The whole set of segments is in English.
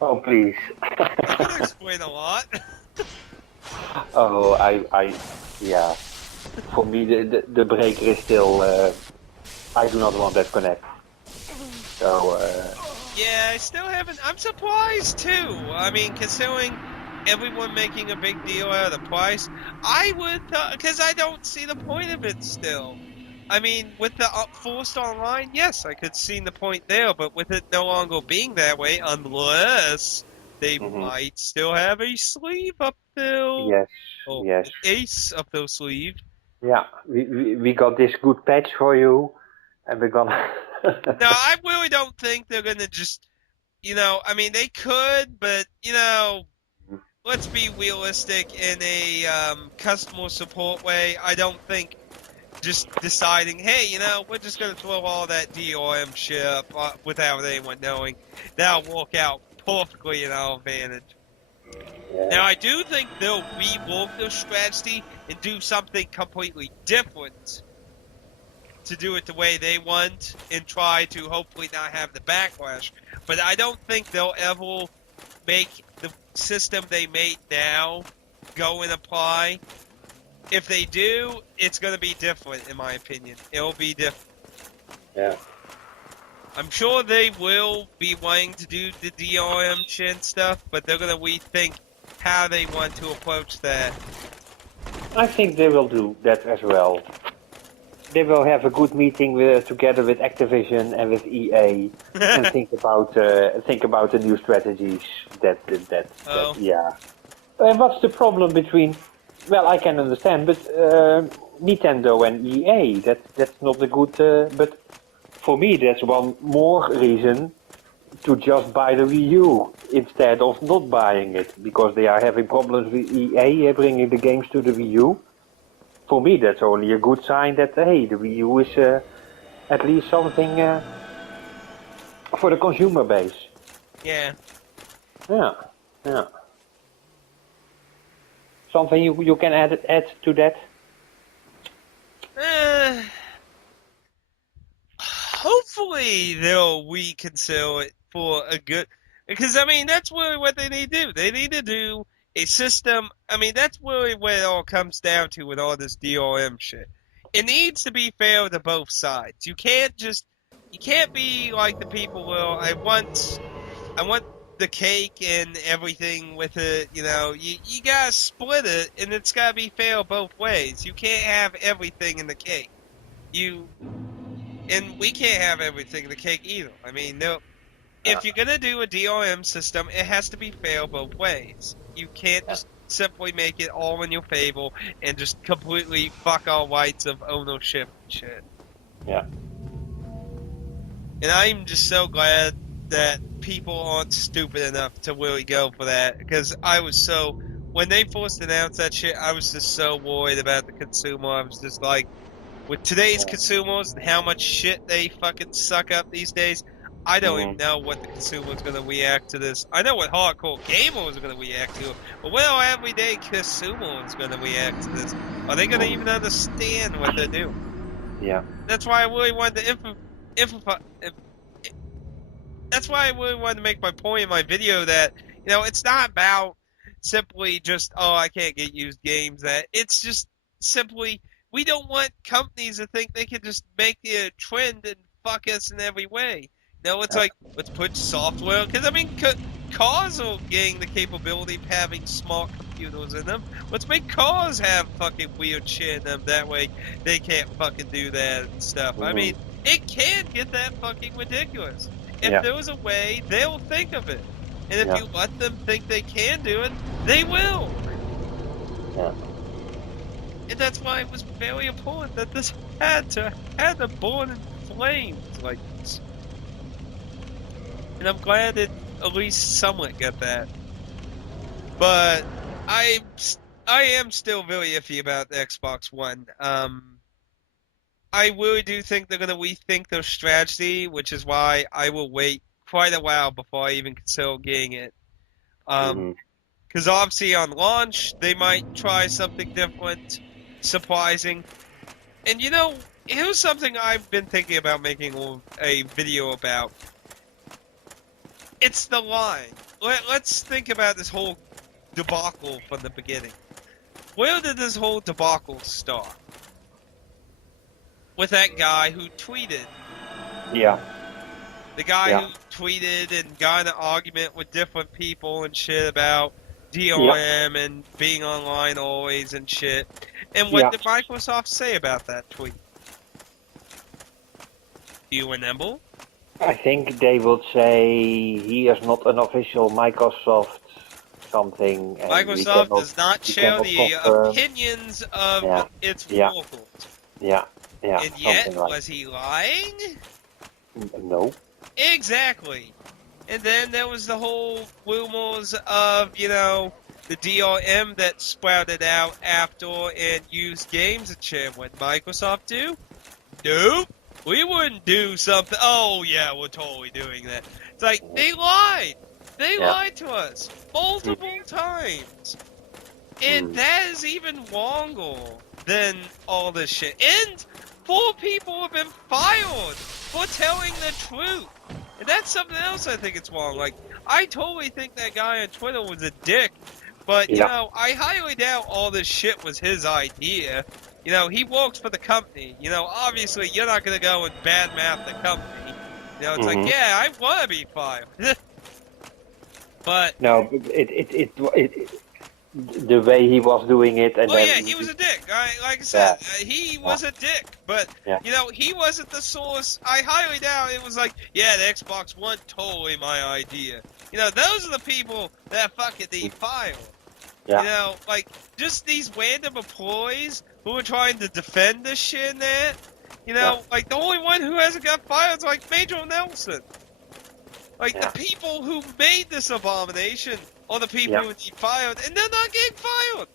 Oh, please. That would explain a lot. Oh, yeah. For me, the breaker is still. I do not want that connect. So, Yeah, I still haven't. I'm surprised too. I mean, considering everyone making a big deal out of the price, I would, because I don't see the point of it still. I mean, with the forced online, yes, I could see the point there, but with it no longer being that way, unless they mhm. might still have a sleeve up their, Yes, oh, yes. an ace up their sleeve. Yeah, we got this good patch for you, and we're gonna. Now, I really don't think they're gonna just, I mean, they could, but let's be realistic in a customer support way. I don't think just deciding, hey, we're just going to throw all that DRM shit up without anyone knowing, that'll work out perfectly in our advantage. Yeah. Now, I do think they'll rework their strategy and do something completely different to do it the way they want and try to hopefully not have the backlash. But I don't think they'll ever make the system they made now go and apply. If they do, it's going to be different, in my opinion. It'll be different. Yeah. I'm sure they will be wanting to do the DRM chin stuff, but they're going to rethink how they want to approach that. I think they will do that as well. They will have a good meeting together with Activision and with EA, and think about the new strategies. That Oh, yeah. And what's the problem between? Well, I can understand, but Nintendo and EA. That's not a good. But for me, that's one more reason to just buy the Wii U instead of not buying it, because they are having problems with EA bringing the games to the Wii U. For me, that's only a good sign that hey, the Wii U is at least something for the consumer base. yeah. Yeah, yeah. Something you can add to that. Eh, hopefully they'll reconsider it for a good, because I mean that's really what they need to do. They need to do a system. I mean that's really what it all comes down to with all this DRM shit. It needs to be fair to both sides. You can't be like the people. Well, I want the cake and everything with it. You gotta split it, and it's gotta be fair both ways. You can't have everything in the cake. You and we can't have everything in the cake either. I mean, no, Yeah, if you're gonna do a DRM system, it has to be fair both ways. You can't yeah, just simply make it all in your favor and just completely fuck our rights of ownership and shit. yeah. And I'm just so glad that people aren't stupid enough to really go for that, because when they first announced that shit, I was just so worried about the consumer. I was just like, with today's Yeah. consumers and how much shit they fucking suck up these days, I don't even Mhm. know what the consumer is going to react to this. I know what hardcore gamers are going to react to it, but what our everyday consumer is going to react to this? Are they going to even understand what they're doing? Yeah, That's why I really wanted to info, that's why I really wanted to make my point in my video that, it's not about simply just, oh, I can't get used games. That it's just simply, we don't want companies to think they can just make a trend and fuck us in every way. It's yeah, like, let's put software, because I mean, cars are getting the capability of having smart computers in them. Let's make cars have fucking weird shit in them. That way they can't fucking do that and stuff. I mhm. mean, it can get that fucking ridiculous. If Yeah, there was a way, they'll think of it. And if yeah, you let them think they can do it, they will. yeah. And that's why it was very important that this had to burn in flames like this. And I'm glad it at least somewhat got that. But I I am still very iffy about the Xbox One. I really do think they're going to rethink their strategy, which is why I will wait quite a while before I even consider getting it. Um, Mhm. Because obviously on launch, they might try something different, surprising. And here's something I've been thinking about making a video about. It's the line. let's think about this whole debacle from the beginning. Where did this whole debacle start? With that guy who tweeted. Yeah. The guy Yeah. who tweeted and got in an argument with different people and shit about Yeah. DRM and being online always and shit. And what Yeah. did Microsoft say about that tweet? Do you remember? I think they would say he is not an official Microsoft something, and Microsoft does not we share cannot the confirm. opinions of Yeah. its Yeah. workers. Yeah. Yeah. And yet, Something like. was he lying? No. Exactly. And then there was the whole rumors of, the DRM that sprouted out after and used games and shit. What Microsoft do? Nope. We wouldn't do something. Oh, yeah, we're totally doing that. It's like, they lied. They Yeah. lied to us multiple times. And that is even longer than all this shit. And 4 people have been fired for telling the truth. And that's something else I think it's wrong. Like, I totally think that guy on Twitter was a dick. But, I highly doubt all this shit was his idea. He works for the company. Obviously, you're not going to go and badmouth the company. It's like, yeah, I want to be fired. But... No, the way he was doing it, and Oh then yeah, he was a dick. Like I said, he was a dick. But he wasn't the source. I highly doubt it was like, yeah, the Xbox One totally my idea. Those are the people that fucking need fired. Yeah. Like just these random employees who are trying to defend this shit and that. Like the only one who hasn't got fired is like Major Nelson. Like the people who made this abomination are the people who need fired, and they're not getting fired.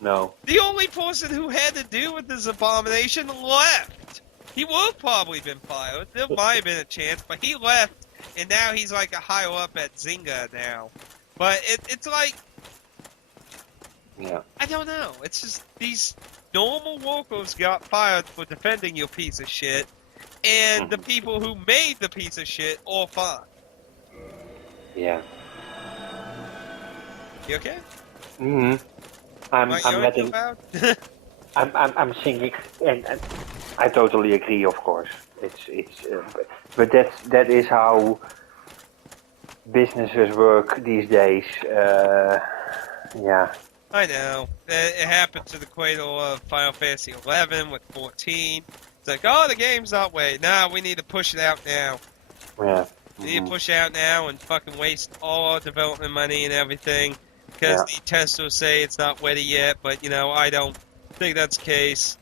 No. The only person who had to do with this abomination left. He would have probably been fired. There might have been a chance, but he left, and now he's like a higher up at Zynga now. But it's like, I don't know. It's just these normal workers got fired for defending your piece of shit, and the people who made the piece of shit are fine. Yeah. You okay? I'm letting. I'm thinking, and I totally agree. Of course, but that is how businesses work these days. Yeah. I know. It happened to the cradle of Final Fantasy 11 with 14. It's like, oh, the game's not waiting. Nah, we need to push it out now. Yeah. We need to push it out now and fucking waste all our development money and everything because the testers say it's not ready yet, but, I don't think that's the case.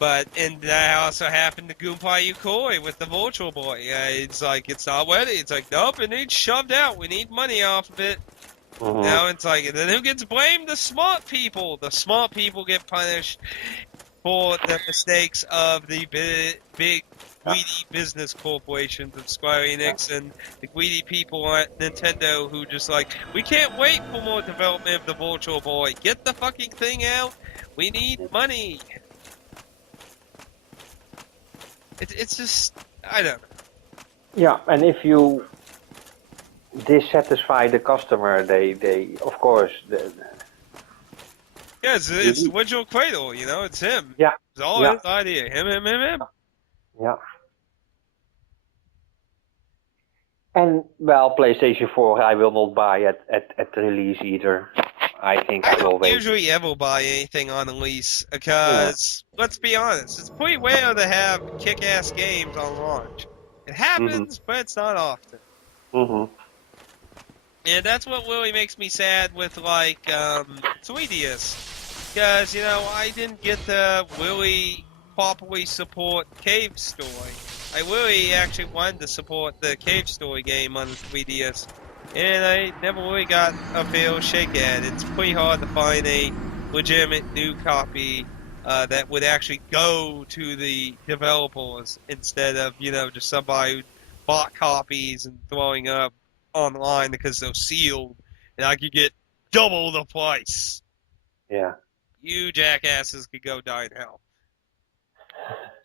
And that also happened to Gunpei Yokoi with the Virtual Boy. It's like, it's not ready. It's like, nope, it needs shoved out. We need money off of it. Now it's like, and then who gets blamed? The smart people. The smart people get punished for the mistakes of the big greedy business corporations of Square Enix and the greedy people at Nintendo who just like, we can't wait for more development of the Virtual Boy. Get the fucking thing out. We need money. It's just, I don't know. Yeah, and if you dissatisfy the customer, they of course. Yeah, it's the original Cradle, it's him. Yeah. It's all his idea. Him. Yeah. And, well, PlayStation 4 I will not buy at release either. I think I will don't wait. usually ever buy anything on release because, let's be honest, it's pretty rare to have kick-ass games on launch. It happens, but it's not often. And that's what really makes me sad with, like, 3DS. Because, I didn't get to really properly support Cave Story. I really actually wanted to support the Cave Story game on the 3DS. And I never really got a fair shake at it. It's pretty hard to find a legitimate new copy that would actually go to the developers instead of, just somebody who bought copies and throwing up online because they're sealed and I could get double the price. Yeah. You jackasses could go die in hell.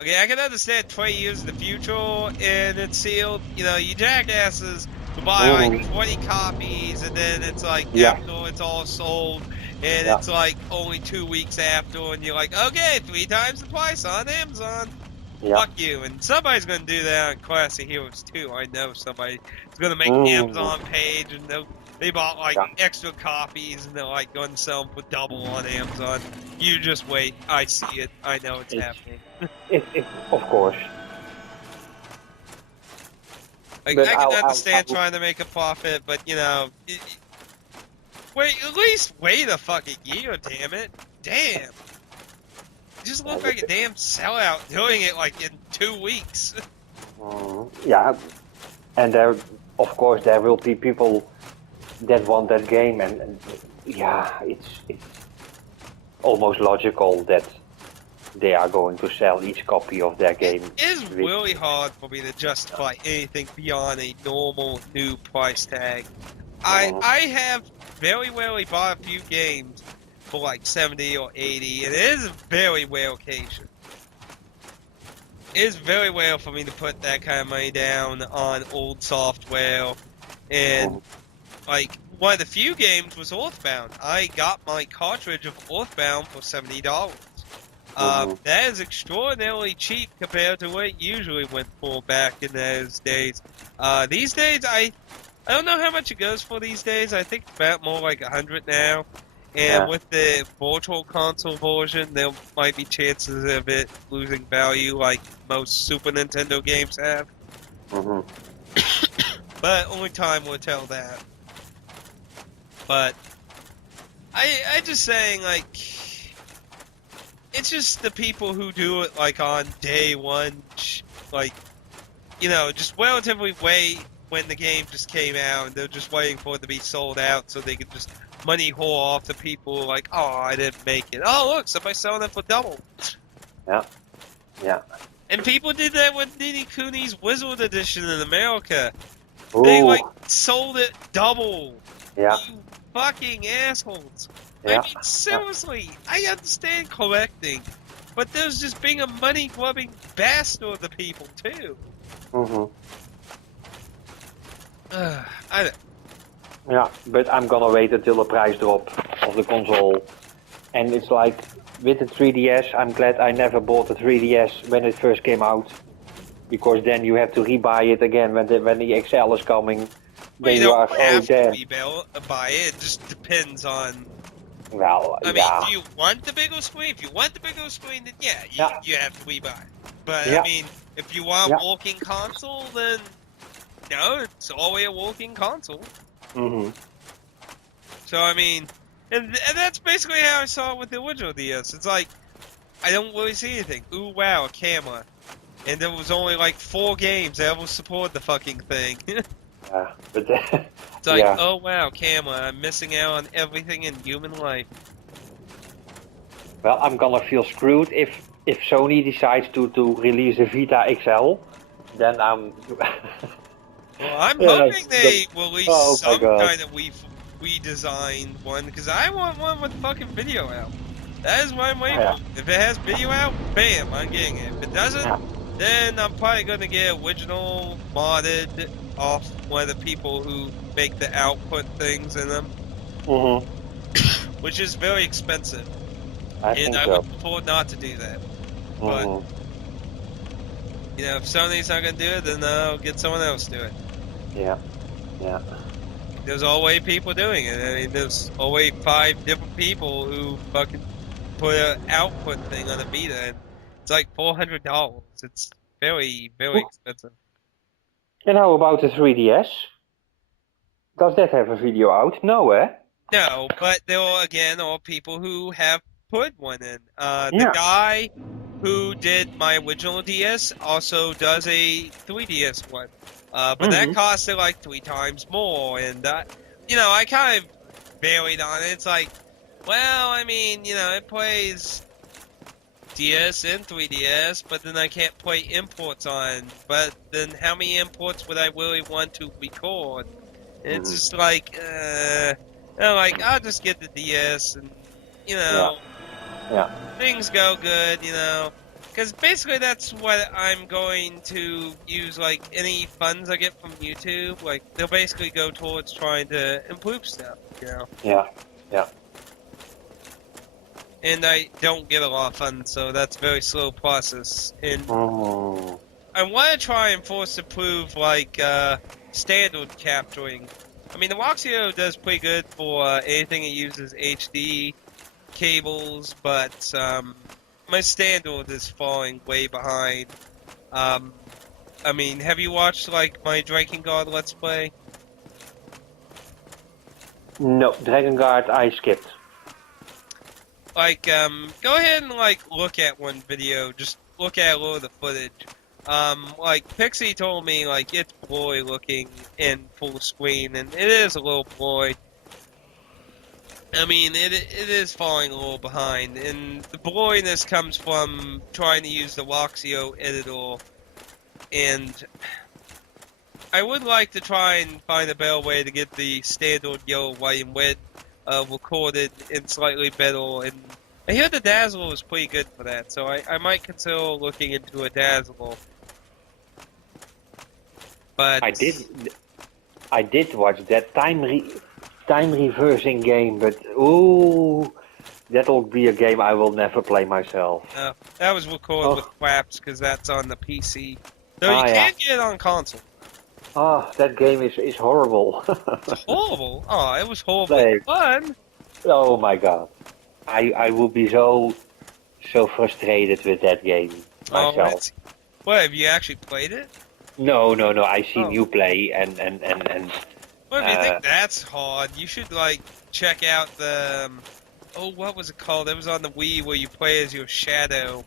Okay, I can understand 20 years in the future and it's sealed. You know, you jackasses will buy like Mm-hmm. 20 copies and then it's like Yeah, after it's all sold and yeah, it's like only 2 weeks after and you're like, okay, 3 times the price on Amazon. yeah. Fuck you. And somebody's going to do that on Classic Heroes too. I know somebody is going to make an Mm-hmm. Amazon page and they bought like Yeah. extra copies and they're like going to sell them for double on Amazon. You just wait. I see it. I know it's It's happening. of course, Like but I can I understand trying to make a profit, but you know, wait at least wait a fucking year, damn it. Damn. You just look like a damn sellout doing it like in 2 weeks. yeah, and there, of course, there will be people that want that game, and yeah, it's almost logical that they are going to sell each copy of their It game. is With, really hard for me to justify anything beyond a normal new price tag. mm, I have very rarely bought a few games for like 70 or 80, and it is a very rare occasion. It is very rare for me to put that kind of money down on old software. And mm, like one of the few games was Earthbound. I got my cartridge of Earthbound for $70. mm, That is extraordinarily cheap compared to what it usually went for back in those days. These days, I don't know how much it goes for these days. I think it's about more like 100 now. And yeah, with the virtual console version, there might be chances of it losing value like most Super Nintendo games have. mm, But only time will tell that. But I just saying like it's just the people who do it like on day one, like just relatively wait when the game just came out, and they're just waiting for it to be sold out so they can just money whore off the people like, oh, I didn't make it. Oh, look, somebody's selling it for double. yeah, yeah. And people did that with Nini Cooney's Wizard Edition in America. They like Ooh, sold it double. yeah, You fucking assholes. I yeah, mean, yeah. seriously, I understand collecting, but there's just being a money grubbing bastard to people too. Mm-hmm. I Yeah, but I'm gonna wait until the price drop of the console. And it's like with the 3DS, I'm glad I never bought the 3DS when it first came out, because then you have to rebuy it again when the XL is coming. Well, Then you you don't are have to damn. buy it. It just depends on. Well, I mean, yeah, do you want the bigger screen? If you want the bigger screen, then yeah, yeah, you have to rebuy it. But I yeah, mean, if you want yeah. a walking console, then no, it's always a walking console. Mhm. So I mean, and that's basically how I saw it with the original DS. It's like I don't really see anything. Ooh, wow, a camera. And there was only like 4 games that ever supported the fucking thing. Yeah, but It's like, yeah. oh wow, camera, I'm missing out on everything in human life. Well, I'm gonna feel screwed if Sony decides to release a Vita XL. Then I'm. Well, I'm Yeah, hoping they release oh my some god. kind of redesigned one, because I want one with fucking video out. That is what I'm waiting Yeah, for. If it has video out, bam, I'm getting it. If it doesn't, yeah. then I'm probably going to get original modded off one of the people who make the output things in them, Mhm. which is very expensive. I And think I so. would prefer not to do that. But, Mhm. if Sony's not going to do it, then I'll get someone else to do it. Yeah, yeah. There's always people doing it. I mean, there's always 5 different people who fucking put an output thing on a Vita, and it's like $400. It's very, very Who- expensive. And how about the 3DS? Does that have a video out? No, eh? No, but there are again all people who have put one in. The Yeah. guy who did my original DS also does a 3DS one. But that Mhm. costed like 3 times more, and I kind of varied on it. It's like, well, I mean, it plays DS and 3DS, but then I can't play imports on. But then how many imports would I really want to record? It's Mhm. just like, I'll just get the DS and, Yeah. Yeah. things go good, Because basically that's what I'm going to use, like, any funds I get from YouTube, like, they'll basically go towards trying to improve stuff, you know? Yeah, yeah. And I don't get a lot of funds, so that's a very slow process. And Oh. I want to try and force to prove, like, standard capturing. I mean, the Roxio does pretty good for anything that uses HD cables, but my standard is falling way behind. Um, I mean, have you watched, like, my Drinking God Let's Play? No, Dragon Guard I skipped. Like, go ahead and, like, look at one video. Just look at a little of the footage. Like, Pixie told me, like, it's blurry looking in full screen, and it is a little blurry. I mean, it is falling a little behind, and the blurriness comes from trying to use the Roxio editor, and I would like to try and find a better way to get the standard yellow, white, and red recorded in slightly better. And I hear the Dazzler is pretty good for that, so I might consider looking into a Dazzler. But I did watch that time reversing game, but ooh, that'll be a game I will never play myself. that was recorded with Flaps because that's on the PC. Though you yeah. can't get it on console. Oh, that game is horrible. It's horrible. Oh, it was horrible fun. Oh my god. I will be so frustrated with that game myself. What, have you actually played it? No. I seen you play and Well, if you think that's hard, you should, like, check out the what was it called? It was on the Wii where you play as your shadow.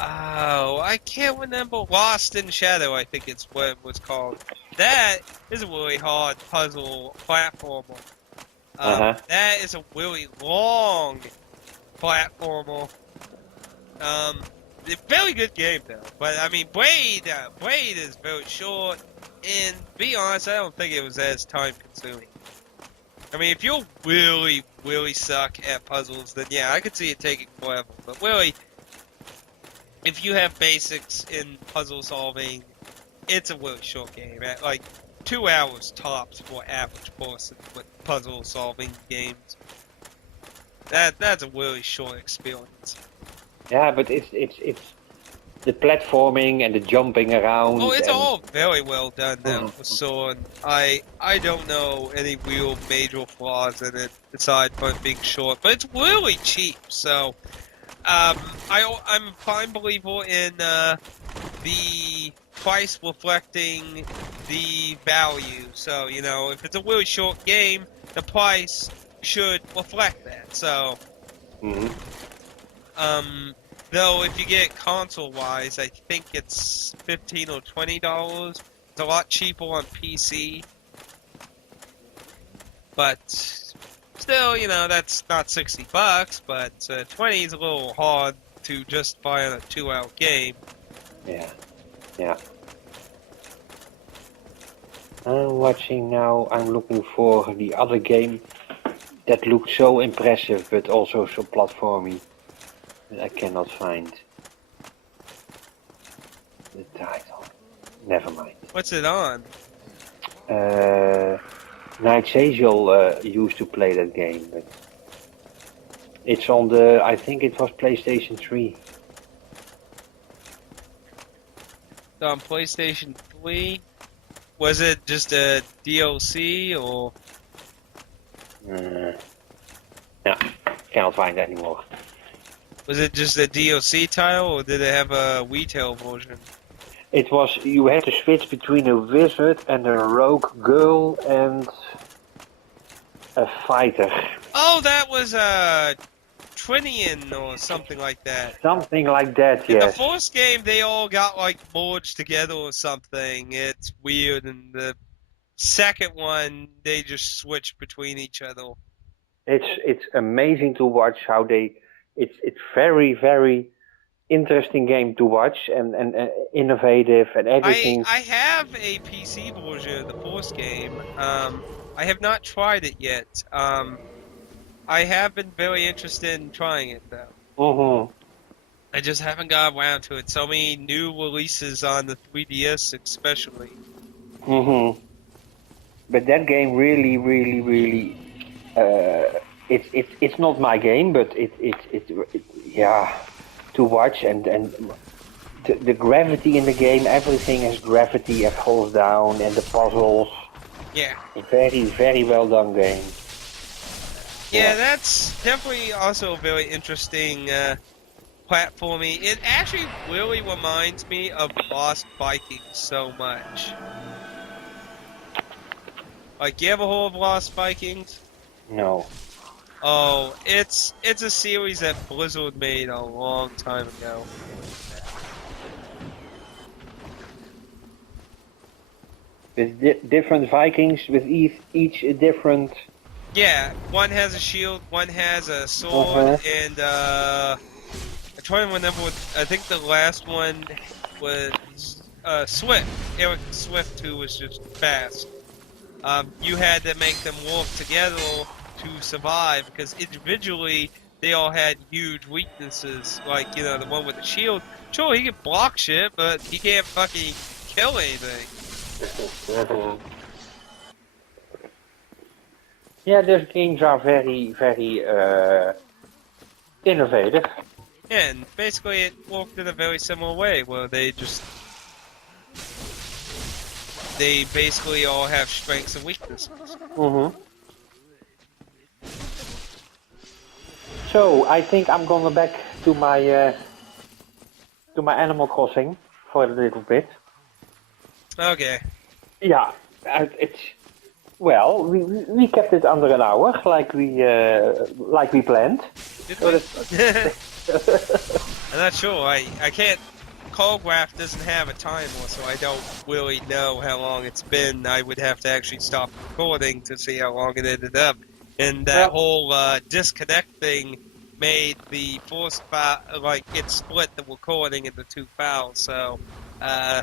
Oh, I can't remember. Lost in Shadow, I think it's what it was called. That is a really hard puzzle platformer. That is a really long platformer. A very good game though. But I mean, Blade is very short, and to be honest, I don't think it was as time consuming. I mean, if you really, really suck at puzzles, then yeah, I could see it taking forever. But really, if you have basics in puzzle solving, it's a really short game. At like 2 hours tops for average person with puzzle solving games. That's a really short experience. Yeah, but it's the platforming and the jumping around. Oh, it's all very well done though. So I don't know any real major flaws in it aside from it being short, but it's really cheap. So I'm a fine believer in the price reflecting the value. So, you know, if it's a really short game, the price should reflect that. So, though if you get it console-wise, I think it's $15 or $20. It's a lot cheaper on PC. But still, you know, that's not $60, but 20 is a little hard to justify on a 2-hour game. Yeah. I'm watching now. I'm looking for the other game that looked so impressive, but also so platformy. That I cannot find the title. Never mind. What's it on? Night Sagiel used to play that game, but it's on the. I think it was PlayStation 3. It's on PlayStation 3. Was it just a DLC or? No, cannot find it anymore. Was it just a DLC title, or did it have a retail version? It was, you had to switch between a wizard and a rogue girl and a fighter. Oh, that was Trinian or something like that. Something like that, In yes. the first game, they all got, like, merged together or something. It's weird. And the second one, they just switched between each other. It's amazing to watch how they. It's very, very interesting game to watch and innovative and everything. I have a PC version of the first game. I have not tried it yet. I have been very interested in trying it though. I just haven't got around to it. So many new releases on the 3DS, especially. But that game really, really, really, it's not my game, but yeah, to watch and the gravity in the game, everything has gravity, it falls down, and the puzzles. Yeah. Very, very well done game. Yeah, that's definitely also a very interesting platforming. It actually really reminds me of Lost Vikings so much. Like, you ever heard of Lost Vikings? No. Oh, it's a series that Blizzard made a long time ago. With different Vikings, with each a different. Yeah, one has a shield, one has a sword, Uh-huh. and I'm trying to remember what, I think the last one was Swift. Eric Swift, who was just fast. You had to make them work together to survive because individually they all had huge weaknesses. Like, you know, the one with the shield. Sure, he can block shit, but he can't fucking kill anything. Uh-huh. Yeah, those games are very, very innovative. And basically it worked in a very similar way where they basically all have strengths and weaknesses. Mm-hmm. So I think I'm gonna back to my Animal Crossing for a little bit. Okay. Yeah, it's well, we kept it under an hour, like we planned. Did So we? I'm not sure. I can't. Callgraph doesn't have a timer, so I don't really know how long it's been. I would have to actually stop recording to see how long it ended up. And that well, whole disconnect thing made the first file, like, it split the recording into two files. So, uh,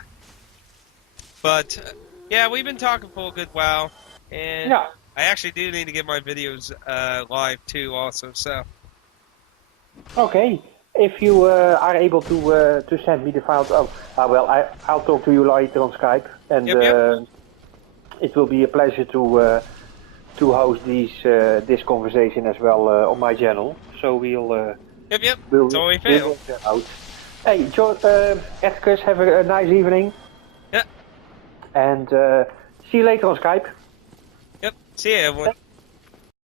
but yeah, we've been talking for a good while, and yeah. I actually do need to get my videos live too, also. So, Okay. If you are able to send me the files, well, I'll talk to you later on Skype, and yep. it will be a pleasure to host this conversation as well on my channel. So It's always we'll fail. work that out. Hey, Atticus, have a nice evening, Yep. and see you later on Skype. Yep. See ya, everyone.